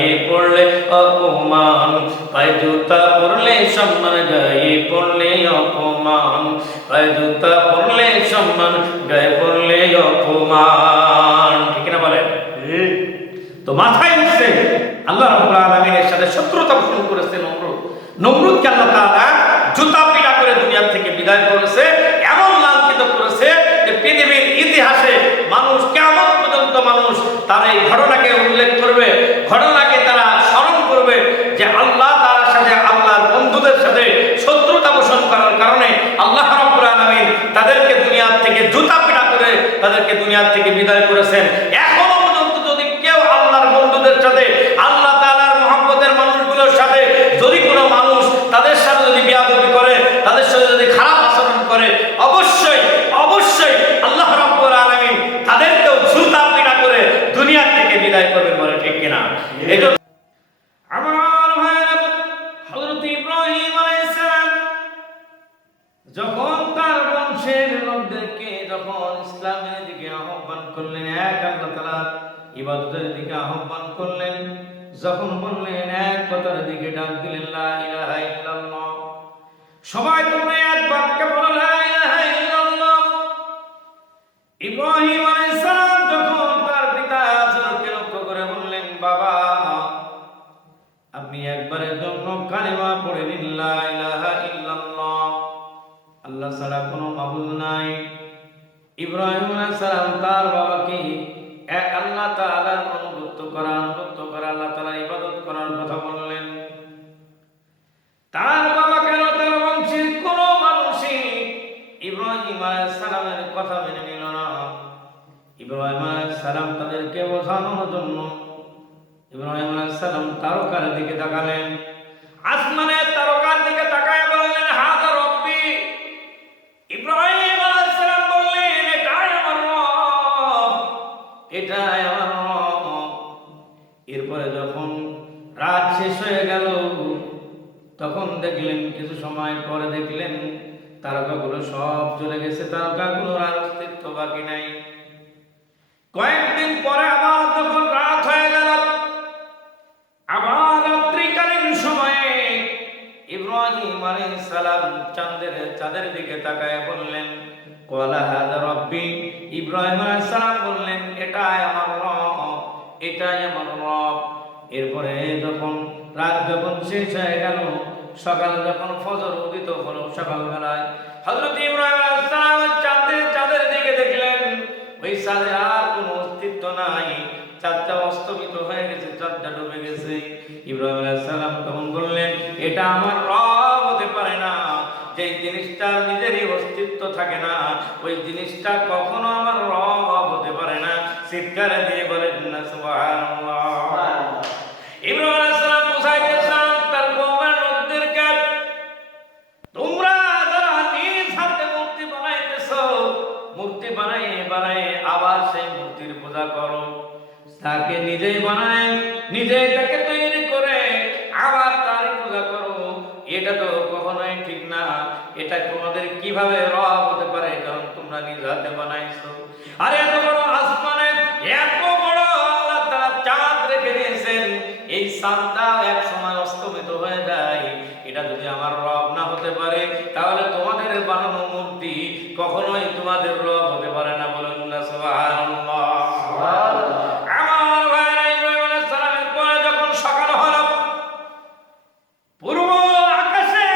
গায়ে পড়লে অপমান, পায়ে জুতা পরলে সম্মান, গায়ে পড়লে অপমান, পায়ে জুতা পরলে সম্মান, গায়ে পড়লে অপমান। ঠিক না বলেন? তো মাথায় উঠছে আল্লাহ রাব্বুল আলামিনের সাথে শত্রুতা পোষণ করেছে নমরুদ। নমরুদকে আল্লাহ তাআলা জুতা পিটা করে দুনিয়া থেকে বিদায় করেছে, এমন লাঞ্ছিত করেছে যে পৃথিবীর ইতিহাসে মানুষ কিয়ামত পর্যন্ত মানুষ তার এই ঘটনাকে উল্লেখ করবে, ঘটনাকে তারা স্মরণ করবে যে আল্লাহ তাআলার সাথে আল্লাহর বন্ধুদের সাথে শত্রুতা পোষণ করার কারণে আল্লাহ রাব্বুল আলামিন তাদেরকে দুনিয়া থেকে জুতা পিটা করে তাদেরকে দুনিয়া থেকে বিদায় করেছেন। এখনো পর্যন্ত যদি কেউ আল্লাহর বন্ধুদের সাথে আল্লাহ তাআলার মহব্বতের মানুষগুলোর সাথে যদি কোনো মানুষ তাদের সাথে যদি বিয়াদবি করে, তাদের সাথে যদি খারাপ আচরণ করে, অবশ্যই অবশ্যই আল্লাহ রাব্বুল আলামিন তাদেরকেও জুতা পিটা করে দুনিয়া থেকে বিদায় করবেন। বলে ঠিক কিনা? এজন্য আমার ভাইরা, হযরত ইব্রাহিম আলাইহিস সালাম যখন তার বংশের লোকদেরকে যখন ইসলামের দিকে আহ্বান করলেন, এক আল্লাহ তাআলার ইবাদতের দিকে আহ্বান করলেন, যখন বললেন এক কথার দিকে ডাক দিলেন লা ইলাহা ইল্লাল্লাহ, সবাই তোমরা এক বাক্যে বলো লা ইলাহা ইল্লাল্লাহ। ইব্রাহিম আলাইহিস সালাম যখন তার পিতা আজরকে লক্ষ্য করে বললেন, বাবা আপনি একবারের জন্য কালিমা পড়ে নিন লা ইলাহা ইল্লাল্লাহ, আল্লাহ ছাড়া কোনো মাবুদ নাই। ইব্রাহিম আলাইহিস সালাম তার বাবাকে এক আল্লাহ তাআলার অনুগত করা আল্লাহ তাআলার ইবাদত করার কথা বললেন। তার বাবা কেন তার বংশের কোনো মানুষই ইব্রাহিম আলাইহিস সালামের কথা মেনে নিল না। ইব্রাহিম আলাইহিস সালাম তাদেরকে বোঝানোর জন্য ইব্রাহিম আলাইহিস সালাম তারকার দিকে তাকালেন, আসমানের তারকার দিকে তাকায় বললেন হাযা রব্বি। ইব্রাহিম আলাইহিস সালাম বললেন এটাই আমার রব, এটাই আমার রব। এরপরে যখন রাত শেষ হয়ে গেল তখন দেখলেন, কিছু সময় পরে দেখলেন তারকাগুলো সব চলে গেছে, তারকাগুলোর আর অস্তিত্ব বাকি নাই। কয়েকদিন পরে আবার যখন রাত হয়ে গেল, আবার রাত্রিকালীন সময়ে ইব্রাহিম আলাইহিস সালাম চাঁদের দিকে তাকায় বললেন ক্বালা হাযা রব্বি। ইব্রাহিম আলাইহিস সালাম বললেন এটাই আমার রব, এটাই আমার রব। এরপরে যখন রাত যখন শেষ হয়ে গেল, সকাল যখন ফজর উদিত হলো, সকালবেলায় হযরত ইব্রাহিম আলাইহিস সালাম চাঁদের দিকে দেখলেন ওই চাঁদের আর কোনো অস্তিত্ব নাই, চাঁদটা অস্তমিত হয়ে গেছে, চাঁদটা ডুবে গেছে। ইব্রাহিম আলাইহিস সালাম তখন বললেন এটা আমার রব হতে পারে না, যে জিনিসটা নিজেরই অস্তিত্ব থাকে না ওই জিনিসটা কখনো আমার রব হতে পারে না। চিৎকার দিয়ে বলেন না সুবহানাল্লাহ। ইব্রাহিম আলাইহিস সালাম বুঝাইতে চান তার কওমের লোকদেরকে, তোমরা যারা নিজ হাতে মূর্তি বানাইতেছো, মূর্তি বানায় আবার সেই মূর্তির পূজা করো, তাকে নিজেই বানায় নিজেই তাকে তৈরি করে আবার তার পূজা করো, এটা তো কখনোই ঠিক না। এটা তোমাদের কিভাবে রব হতে পারে, কারণ তোমরা নিজ হাতে বানাইছো। আর এত বড় আসমানে এত বড় আল্লাহ তাআলা চাঁদ রেখে দিয়েছেন, এই চাঁদটা এক সময় অস্তমিত হয়ে যায়, এটা যদি আমার রব না হতে পারে তাহলে তোমাদের বানানো মূর্তি কখনোই তোমাদের রব হতে পারে না। বলুন না সুবহানাল্লাহ। আমার ভাইরা, ইব্রাহিম আলাইহিস সালামের পরে যখন সকাল হলো, পূর্ব আকাশে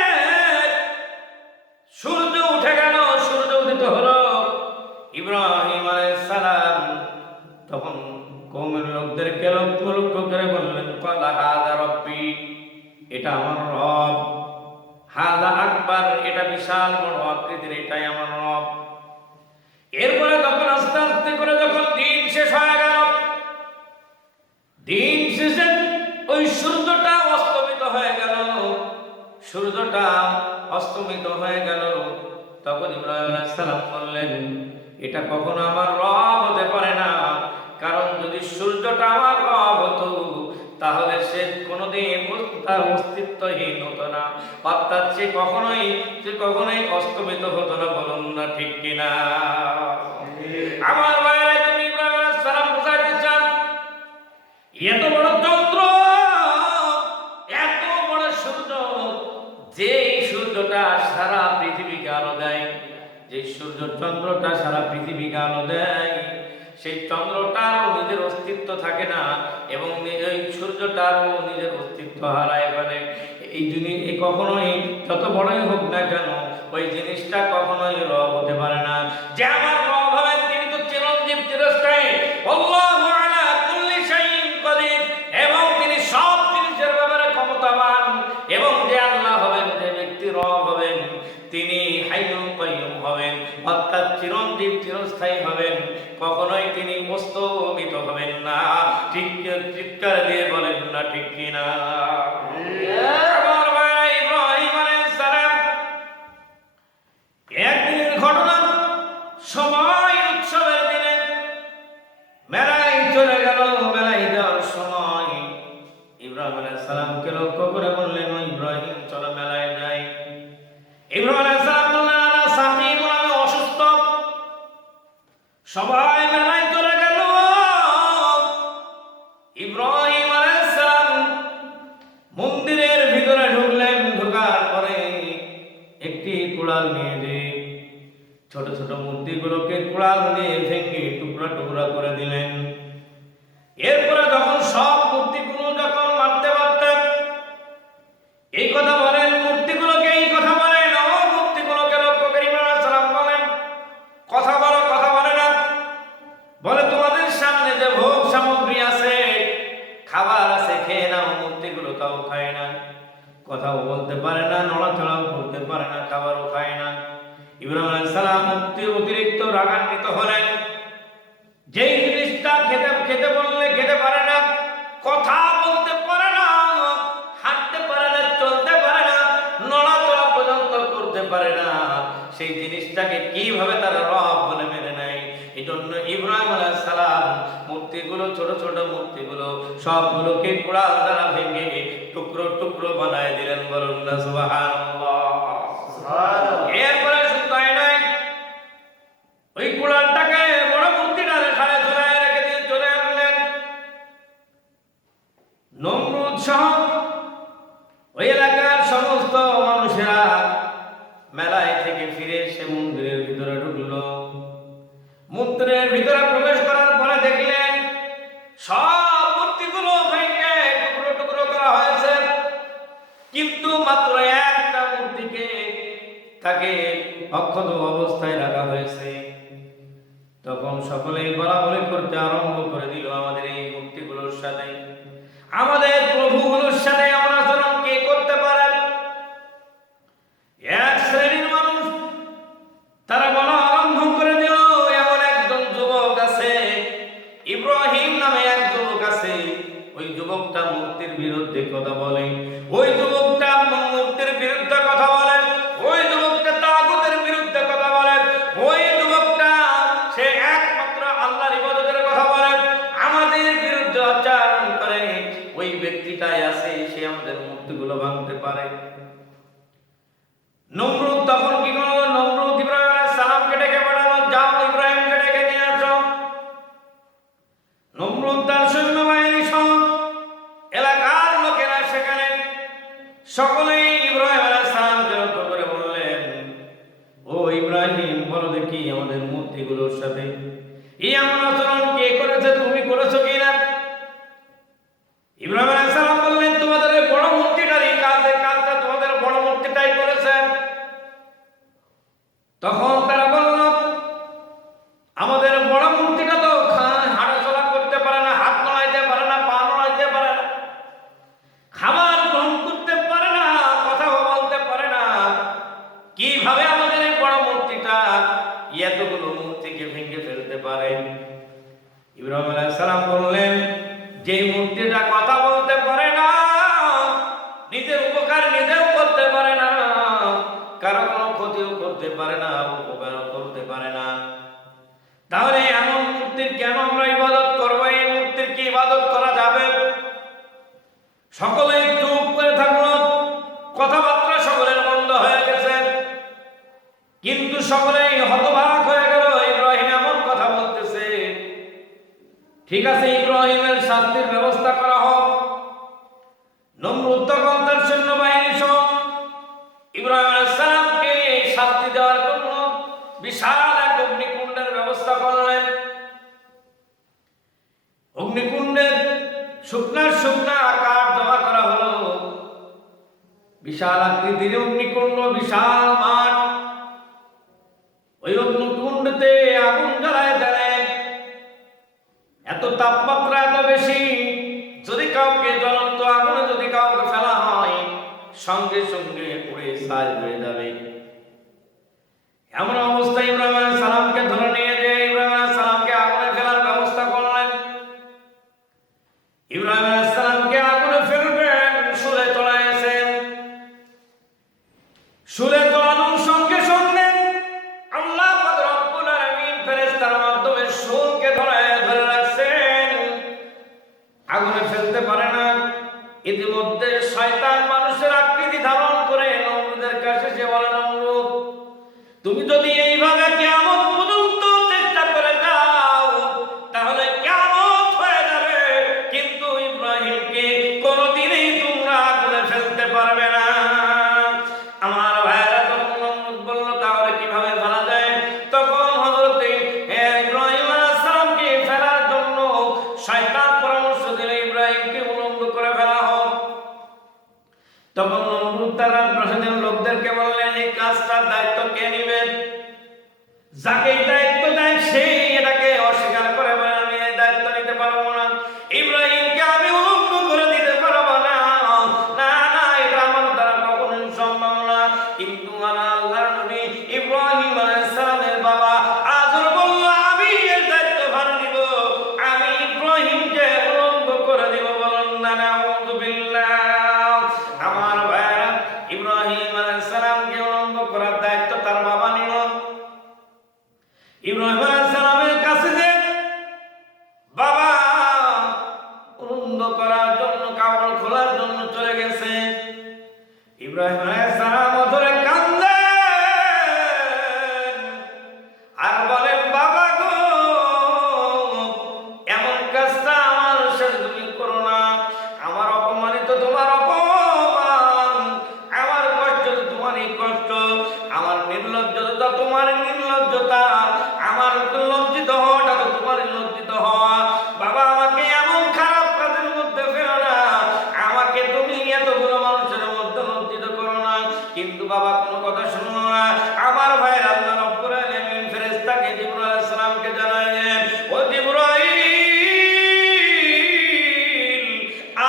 সূর্য উঠে গেল, সূর্য উদিত হলো। ইব্রাহিম আলাইহিস সালাম তখন কওমের লোকদেরকে লক্ষ্য করে বললেন ক্বালা হাযা রব্বি, এটা আমার রব, হাযা আকবার, এটা বিশাল বড় আকৃতির, এটাই আমার রব। এরপরে যখন আস্তে আস্তে করে যখন দিন শেষ হয়ে গেল, দিন শেষে ওই সূর্যটা অস্তমিত হয়ে গেল, সূর্যটা অস্তমিত হয়ে গেল, তখন ইব্রাহিম আলাইহিস সালাম বললেন এটা কখনো আমার রব হতে পারে না, কারণ যদি সূর্যটা আমার রব হতো তাহলে সে কোনোদিন তার অস্তিত্বহীন হতো না, অর্থাৎ সে কখনোই অস্তমিত হতো না। বলুন না ঠিক কিনা? আমার ভাইরা, তুমি ইব্রাহিম আলাইহিস সালাম বুঝাইতে চান এত বড় যন্ত্র সূর্যটা সারা পৃথিবীকে আলো দেয়, যে সূর্য চন্দ্রটা সারা পৃথিবীকে আলো দেয়, সেই চন্দ্রটারও নিজের অস্তিত্ব থাকে না এবং ওই সূর্যটারও নিজের অস্তিত্ব হারায় ফেলে। এই জিনিস কখনোই যত বড়ই হোক না কেন ওই জিনিসটা কখনোই রব হতে পারে না। যে আমার রব হবেন তিনি তো চিরঞ্জীব, চিরস্থায়ী, আল্লাহু আলা কুল্লি শাইইন কাদির, এবং তিনি সব জিনিসের ব্যাপারে ক্ষমতাবান। এবং যে আল্লাহ হবেন, যে ব্যক্তি রব হবেন, তিনি হাইয়ুল কাইয়ুম হবেন, অর্থাৎ চিরঞ্জীব, চিরস্থায়ী হবেন, কখনোই তিনি অস্তমিত হবেন না। ঠিক চিৎকার দিয়ে বলেন না ঠিক কিনা? ইব্রাহিম আলাইহিস সালাম একদিনের ঘটনা, সময় উৎসবের দিনে মেলায় চলে গেল। মেলায় যাওয়ার সময় ইব্রাহিম আলাইহিস সালামকে লক্ষ্য করে বললেন, ও ইব্রাহিম চলো মেলায় যাই। ইব্রাহিম আলাইহিস সালাম বললেন, আনা সাকিম, আমি অসুস্থ। সবাই মেলায় চলে গেল। ইব্রাহিম আলাইহিস সালাম মন্দিরের ভিতরে ঢুকলেন। ঢোকার পরে একটি কুড়াল নিয়ে যে ছোট ছোট মূর্তিগুলোকে কুড়াল দিয়ে ভেঙে টুকরা টুকরা করে দিলেন। এরপরে যখন সব মূর্তিগুলো যখন মারতে মারতেন, এই কথা বলেন, মূর্তিগুলোকে এই কথা বলেন, ও মূর্তিগুলোকে লক্ষ্য করে ইব্রাহিম আলাইহিস সালাম বলেন, কথা বলো, কথা বলে না। বলে তোমাদের সামনে যে ভোগ সামগ্রী আছে, খাবার আছে, খেয়ে নাও। মূর্তিগুলো তাও খায় না, কথাও বলতে পারে না, নড়াচড়াও করতে পারে না, খাবারও খায় না। ইব্রাহিম আলাইহিস সালাম অতিরিক্ত রাগান্বিত হলেন। যেই জিনিসটা খেতে বললে খেতে পারে না, কথা বলতে পারে না, হাঁটতে পারে না, চলতে পারে না, নড়াচড়া পর্যন্ত করতে পারে না, সেই জিনিসটাকে কিভাবে তারা রব বলে মেনে নেয়? এই জন্য ইব্রাহিম আলাইহিস সালাম মূর্তিগুলো, ছোট ছোট মূর্তিগুলো সবগুলোকে কুড়াল দ্বারা ভেঙে টুকরো টুকরো বানায় দিলেন। বলুন না সুবহানাল্লাহ। এরপরে শুধু তাই নয়, ওই কুড়ালটাকে বড় মূর্তিটার ঘাড়ে ঝুলায় রেখে দিয়ে চলে আসলেন। নমরুদ সহ ওই এলাকার সমস্ত মানুষেরা মেলায় থেকে ফিরে এসে মন্দিরের ভিতরে ঢুকলো। মন্দিরের ভিতরে প্রবেশ করার পরে দেখলেন সব মূর্তিগুলো ভেঙে টুকরো টুকরো করা হয়েছে, কিন্তু মাত্র একটা মূর্তিকে তাকে অক্ষত অবস্থায় রাখা হয়েছে। তখন সকলেই বলাবলি করতে আরম্ভ করে দিল, আমাদের এই মূর্তিগুলোর সাথে, আমাদের প্রভুগুলোর সাথে এমন আচরণ কে করতে পারেন? এক শ্রেণীর মানুষ তারা বলা আরম্ভ করে দিল, এমন একজন যুবক আছে, ইব্রাহিম নামে এক যুবক আছে, ওই যুবকটা মূর্তির বিরুদ্ধে কথা বলে, ওই যুবকটা মূর্তির বিরুদ্ধে কথা বলে, ওই যুবকটা তাগুতের বিরুদ্ধে কথা বলে, ওই যুবকটা সে একমাত্র আল্লাহর ইবাদতের কথা বলে, আমাদের বিরুদ্ধে আচরণ করে। ওই ব্যক্তিটাই আছে, সে আমাদের মূর্তিগুলো ভাঙতে পারে। নমরুদ তখন কি করলো? নমরুদ ইব্রাহিম আলাইহিস সালামকে ডেকে পাঠালো, যাও ইব্রাহিমকে ডেকে নিয়ে আসো। নমরুদ তার সৈন্যবাহিনী সহ এলাকার লোকেরা সেখানে সকলেই ইব্রাহিম আলাইহিস সালামকে লক্ষ্য করে বললেন, ও ইব্রাহিম, বলো দেখি আমাদের মূর্তিগুলোর সাথে এই এমন আচরণ কে করেছে? তুমি করেছো কিনা? ইব্রাহিম আলাইহিস সালাম বললেন, তোমাদের বড় মূর্তিটারই কাজটা তোমাদের বড় মূর্তিটাই করেছে। তখন তারা বলল, আমাদের বড় মূর্তিটা তো হাঁটাচলা করতে পারে না, হাত নড়াইতে পারে না, পা নড়াইতে পারে না, খাবার গ্রহণ করতে পারে না, কথাও বলতে পারে না, কিভাবে আমাদের এই বড় মূর্তিটা এতগুলো মূর্তিকে ভেঙে ফেলতে পারে? ইব্রাহিম আলাইহিস সালাম বললেন, যে মূর্তিটা কথা বলতে পারে না, নিজের উপকার নিজেও করতে পারে না, কারো কোনো ক্ষতিও করতে পারে না, উপকারও করতে পারে না, তাহলে এমন মূর্তির কেন আমরা ইবাদত করব? এই মূর্তির কি ইবাদত করা যাবে? সকলেই চুপ করে থাকলো, কথাবার্তা সকলের বন্ধ হয়ে গেছে, কিন্তু সকলেই হতবাক হয়ে গেল। ইব্রাহিম এমন কথা বলতেছে, ঠিক আছে ইব্রাহিমের শাস্তির ব্যবস্থা করা হোক। নমরুদ তখন তার সৈন্যবাহিনী সহ ইব্রাহিম আলাইহিস সালাম বিশাল এক অগ্নিকুণ্ডের ব্যবস্থা করলেন। অগ্নিকুণ্ডের শুকনা শুকনা আকার দেওয়া করা হলো। বিশাল আকৃতির অগ্নিকুণ্ড, বিশাল মাঠ। ওই অগ্নিকুণ্ডতে আগুন জ্বালায় জ্বালায়, এত তাপমাত্রা এত বেশি, যদি কাউকে জ্বলন্ত আগুনে যদি কাউকে ফেলা হয় সঙ্গে সঙ্গে পুড়ে ছাই হয়ে যাবে। এমন অবস্থায় ইব্রাহিম আলাইহিস সালামকে ধরে নিয়ে যে ইব্রাহিম আলাইহিস সালামকে আগুনে ফেলার ব্যবস্থা করলেন। ইব্রাহিম আলাইহিস সালামকে আগুনে ফেলবেন, শুলে চড়াইছেন। শুলে চড়ানোর সঙ্গে সঙ্গে আল্লাহ পাক রব্বুল আলামিন ফেরেশতার মাধ্যমে শুলকে ধরে রাখছেন, আগুনে ফেলতে পারে না। ইতিমধ্যে শয়তান মানুষের আকৃতি ধারণ করে নমরুদের কাছে সে বলে, নমরুদ, তুমি যদি এইভাবে কিয়ামত পর্যন্ত চেষ্টা করে যাও তাহলে কিয়ামত হয়ে যাবে, কিন্তু ইব্রাহিমকে কোনোদিনই তোমরা আগুনে ফেলতে পারবে না। আমার ভাইরা তখন নমরুদ বলল, তাহলে কিভাবে ফেলা যায়? তখন হযরত ইব্রাহিম আলাইহিস সালামকে ফেলার জন্য শয়তান পরামর্শ দিল, ইব্রাহিমকে উলঙ্গ করে ফেলা হোক। তখন নমরুদ তার প্রশাসনের লোকদেরকে বললেন, এই কাজটার দায়িত্ব কে নেবেন? যাকে এই দায়িত্ব দেয় সেই এটাকে অস্বীকার করে বলে, আমি এই দায়িত্ব নিতে পারবো না, ইব্রাহিমকে আমি উলঙ্গ করে দিতে পারবো না, না না, এটা আমার দ্বারা কখনোই সম্ভব না। কিন্তু আল্লাহর নবী ইব্রাহিম আলাইহিস সালামের বাবা আযর বলল, আমি এর দায়িত্ব ভার নিব, আমি ইব্রাহিমকে উলঙ্গ করে দিব। বলুন না নাউযু বিল্লাহ। আমার ভাইরা, ইব্রাহিম আলাইহিস সালামকে উলঙ্গ করার দায়িত্ব তার বাবা নিল। ইব্রাহিম আলাইহিস সালামের কাছে যে বাবা উলঙ্গ করার জন্য, কাপড় খোলার জন্য চলে গেছে। ইব্রাহিম আলাইহিস সালাম ধরে কাঁদেন আর বলেন, বাবা গো, এমন কাজটা আমার সাথে তুমি করো না। আমার অপমানিত তোমার অপমান, আমার কষ্ট তোমারই কষ্ট, আমার নির্লজ্জতা তোমার নির্লজ্জতা, আমার লজ্জিত হওয়াটা তো তোমার লজ্জিত হওয়া। বাবা, আমাকে এমন খারাপ কাজের মধ্যে ফেলো না, আমাকে তুমি এতগুলো মানুষের মধ্যে লজ্জিত করো না। কিন্তু বাবা কোনো কথা শুনলো না। আমার ভাইয়ের আল্লাহ রব্বুল আলামিন ফেরেশতাকে জিবরাইল আলাইহিস সালামকে জানালেন, ও জিবরাইল,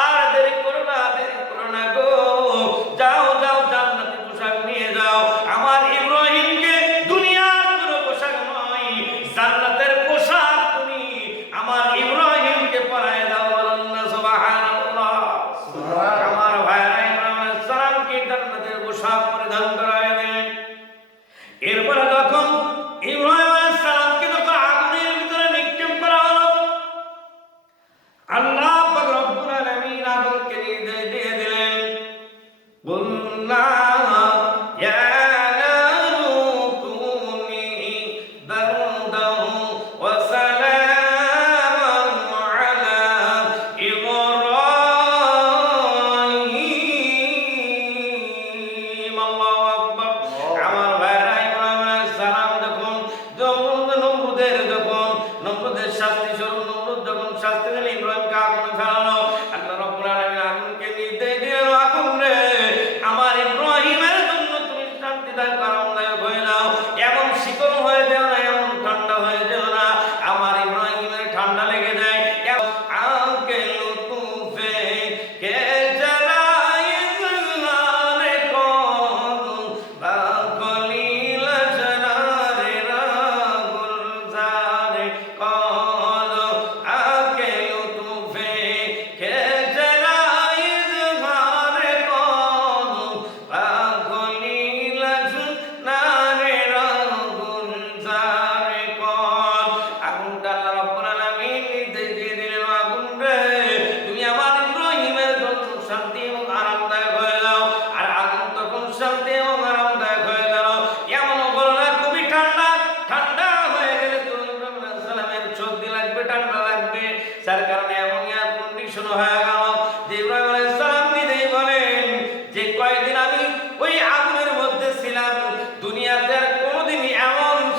আর দেরি করো না গো, যাও যাও, জান্নাতি পোশাক নিয়ে যাও। আমার ইব্রাহিমকে দুনিয়ার কোনো পোশাক নয়, জান্নাতের পোশাক তুমি আমার ইব্রাহিমকে পরায় দাও। বলুন না সুবহানাল্লাহ। আমার ভাইরা, ইব্রাহিম আলাইহিস সালামকে জান্নাতের পোশাক পরিধান করায় দিলেন। এরপরে যখন ইব্রাহিম আলাইহিস সালামকে যখন আগুনের ভিতরে নিক্ষেপ করা হলো, আল্লাহ পাক রব্বুল আলামিন আগুনকে নির্দেশ দিয়ে দিলেন, কুল্লা ইয়া নারু কুনি বারদান ওয়া সালামান আলা ইব্রাহিম। আল্লাহু আকবার। আমার ভাইরা, ইব্রাহিম আলাইহিস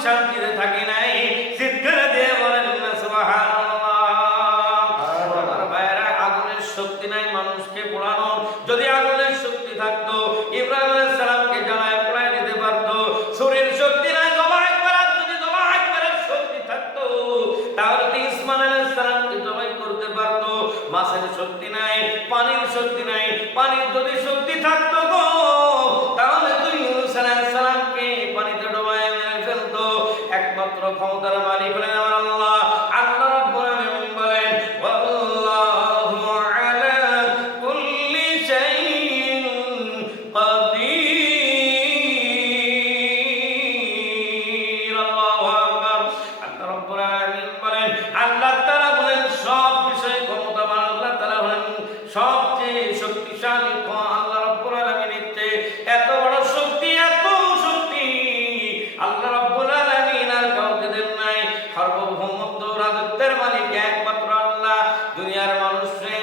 শান্তিতে থাকি নাই। চিৎকার দিয়ে বলেন না সুবহানাল্লাহ। আমার ভাইরা, আগুনের শক্তি নাই মানুষকে পোড়ানো। যদি আগুনের শক্তি থাকতো ইব্রাহিম আলাইহিস সালামকে জ্বালায় পোড়ায় দিতে পারতো। শরীর শক্তি নাই জবাই করার, যদি জবাই করার শক্তি থাকতো তাহলে তো ইসমাইল আলাইহিস সালামকে জবাই করতে পারতো। মাছের শক্তি নাই, পানির শক্তি নাই। পানির যদি শক্তি থাকতো গো তাহলে তো ইউনূস আলাইহিস সালামকে পানিতে ডুবায় মেরে ফেলতো। একমাত্র ক্ষমতার মালিক হলেন আমার আল্লাহ। আল্লাহ রাব্বুল আলামিন বলেন, ওয়াল্লাহু আলা কুল্লি শাইইন কাদির। আল্লাহু আকবার। আল্লাহ রাব্বুল আলামিন বলেন, আল্লাহ তাআলা বলেন সব বিষয়ে ক্ষমতাবান। আল্লাহ তাআলা বলেন সবচেয়ে শক্তিশালী। আল্লাহ রাব্বুল আলামিনের চেয়ে এত বড় শক্তি, এত শক্তি আল্লাহ রাব্বুল আলামিন আর কাউকে দেন নাই। সার্বভৌমত্ব রাজত্বের মালিক একমাত্র আল্লাহ। দুনিয়ার মানুষের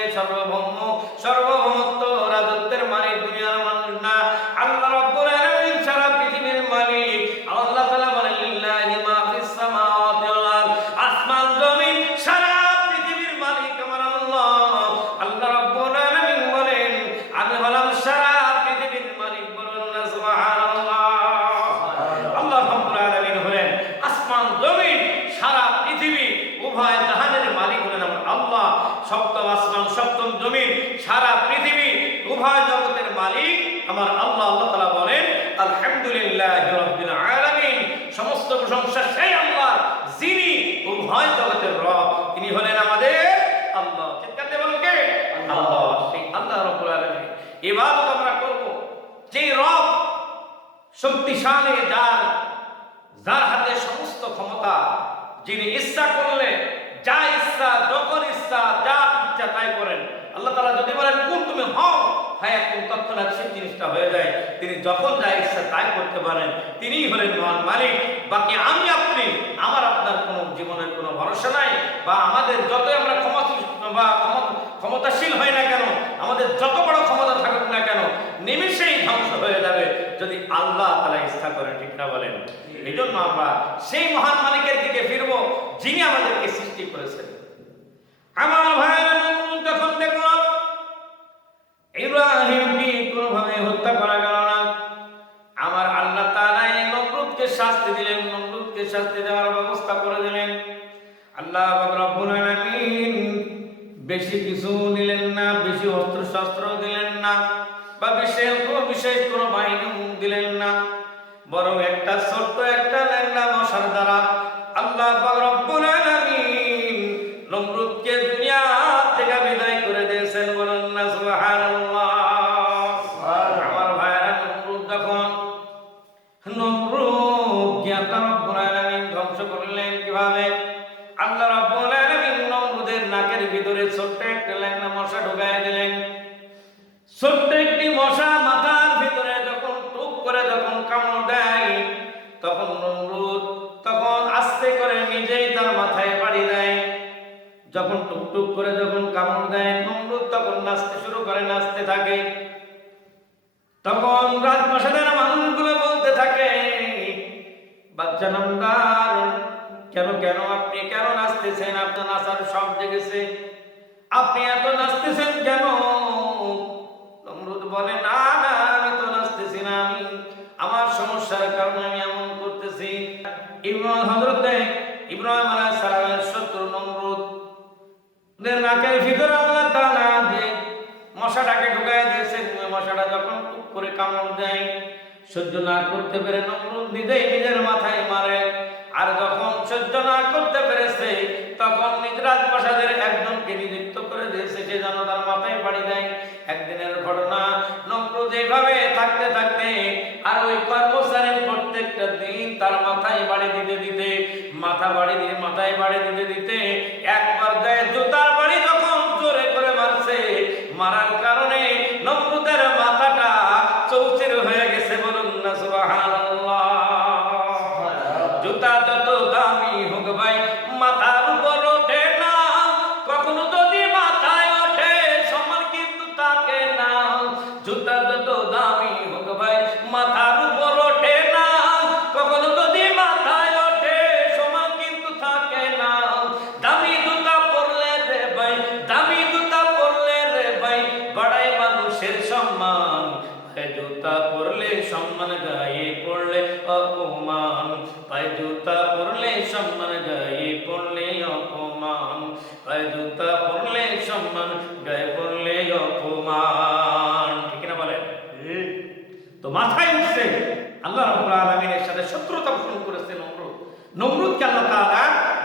সার্বভৌমত্ব রাজত্বের মালিক দুনিয়ার মানুষ না, আল্লাহ রাব্বুল আলামিন সারা পৃথিবীর মালিক। আল্লাহ তাআলা বলেন, লিল্লাহি মা ফিস সামাওয়াতি ওয়াল আরদ। আসমান জমিন সারা পৃথিবীর মালিক আমার আল্লাহ। আল্লাহ রাব্বুল আলামিন বলেন, আমি হলাম সারা পৃথিবীর মালিক। বলুন না সুবহানাল্লাহ। আল্লাহ রাব্বুল আলামিন হলেন আসমান জমিন সারা পৃথিবী উভয় জাহানের মালিক হলেন আমার আল্লাহ। সপ্তম আসমান সপ্তম জমিন সারা পৃথিবী উভয় জগতের মালিক আমার আল্লাহ। আল্লাহ তাআলা বলেন, আলহামদুলিল্লাহি রাব্বিল আলামিন। সমস্ত প্রশংসা সেই আল্লাহর যিনি উভয় জগতের রব। তিনি হলেন আমাদের আল্লাহ। চিৎকার দিয়ে বলুন কে? আল্লাহ। সেই আল্লাহ রাব্বুল আলামিন ইবাদত আমরা করব যে রব শক্তিশালী, যার হাতে সমস্ত ক্ষমতা, যিনি ইচ্ছা করলে যা ইচ্ছা যখন ইচ্ছা যা ইচ্ছা তাই করেন। আল্লাহ তাআলা যদি বলেন কোন তুমি হও, হ্যাঁ কোন তৎক্ষণাৎ সেই জিনিসটা হয়ে যায়। তিনি যখন যা ইচ্ছা তাই করতে পারেন। তিনিই হলেন মহান মালিক। বাকি আমি আপনি, আমার আপনার কোনো জীবনের কোনো ভরসা নাই। বা আমাদের যতই আমরা ক্ষমতাশীল হয় না কেন, আমাদের যত বড় ক্ষমতা থাকুক না কেন, নিমেষেই ধ্বংস হয়ে যাবে যদি আল্লাহ তাআলা ইচ্ছা করেন। ঠিক না বলেন? এই জন্য আমরা সেই মহান মালিকের দিকে ফিরব যিনি আমাদেরকে সৃষ্টি করেছেন। আমার ভাইয়েরা, যখন দেখলাম ইব্রাহিমকে কোনোভাবে হত্যা করা গেল না, আমার আল্লাহ তাআলা এই নমরুদকে শাস্তি দিলেন। নমরুদকে শাস্তি দেওয়ার ব্যবস্থা করে দিলেন। আল্লাহ রাব্বুল আলামিন বেশি কিছু দিলেন না, বেশি অস্ত্র শস্ত্র দিলেন না, বা বিশেষ কোনো বাহিনী দিলেন না। বরং একটা ছোট্ট একটা ল্যাংড়া মশার দ্বারা আল্লাহ রাব্বুল আলামিন নমরুদকে দুনিয়া থেকে বিদায় করে দিয়েছেন। বলেন না সুবহানাল্লাহ। আমার ভাইরা, নমরুদকে আল্লাহ রাব্বুল আলামিন ধ্বংস করলেন কিভাবে? আল্লাহ রাব্বুল আলামিন নমরুদের নাকের ভিতরে ছোট্ট একটা ল্যাংড়া মশা ঢুকায় দিলেন। ছোট্ট একটি মশা মাথার ভিতরে যখন টুক করে যখন কামড় দেয়, তখন নমরুদ আস্তে করে নিজেই তার মাথায় বাড়ি দেয়। যখন টুকটুক করে যখন কামড় দেয়, নমরুদ তখন নাচতে শুরু করে, নাচতে থাকে। তখন রাজপ্রাসাদের মানুষগুলো বলতে থাকে, বাচ্চা নামদার, কেন আপনি কেন নাচতেছেন? আপনার নাচার সব জেগেছে, আপনি এত নাচতেছেন কেন? নমরুদ বলে, না আমি তো নাচতেছি না, আমি আমার সমস্যার কারণে আমি এমন করতেছি। হযরত ইব্রাহিম আলাইহিস সালামের শত্রু নমরুদ নাকের ভিতরে আল্লাহ তাআলা যে মশাটাকে ঢুকায় দিয়েছেন, মশাটা যখন টুক করে কামড় দেয়, সহ্য না করতে পেরে নমরুদ নিজের মাথায় মারে। আর যখন সহ্য না করতে পেরেছে, তখন নিজ রাজপ্রাসাদের একজনকে নিযুক্ত করে দিয়েছে, সে যেন তার মাথায় বাড়ি দেয়। একদিনের ঘটনা, নমরুদ এইভাবে থাকতে থাকতে আর ওই কর্মচারী প্রত্যেকটা দিন তার মাথায় বাড়ি দিতে মাথায় বাড়ি দিতে এক পর্যায়ে জুতার বাড়ি যখন জোরে করে মারছে, মারার কারণে নমরুদের মাথাটা চৌচির হয়ে গেছে। বলুন না সুবহানাল্লাহ। জুতা যত দামি হোক ভাই, মাথার উপর ওঠে না। কখনো যদি মাথায় ওঠে, সমান কিন্তু তাকে না। জুতা যত দামি হোক ভাই, মাথার উপর ওঠে না। কখনো যদি মাথায় ওঠে, পায়ে জুতা পরলে সম্মান, গায়ে পড়লে অপমান, পায়ে জুতা পরলে সম্মান, গায়ে পড়লে অপমান। ঠিক না বলেন? তো মাথায় উঠছে আল্লাহ রাব্বুল আলামিনের সাথে শত্রুতা পোষণ করেছে নমরুদ। নমরুদকে আল্লাহ তাআলা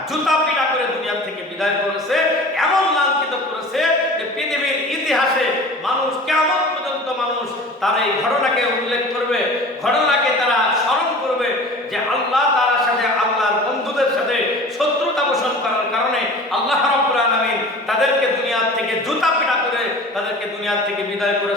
জুতা পিটা করে দুনিয়া থেকে বিদায় করেছে, এমন লাঞ্ছিত করেছে যে পৃথিবীর ইতিহাসে মানুষ কিয়ামত পর্যন্ত মানুষ তার এই ঘটনাকে উল্লেখ করবে, ঘটনাকে তারা স্মরণ করবে যে আল্লাহ তাআলার সাথে, আল্লাহর বন্ধুদের সাথে শত্রুতা পোষণ করার কারণে আল্লাহ রাব্বুল আলামিন তাদেরকে দুনিয়া থেকে জুতা পিটা করে তাদেরকে দুনিয়া থেকে বিদায় করে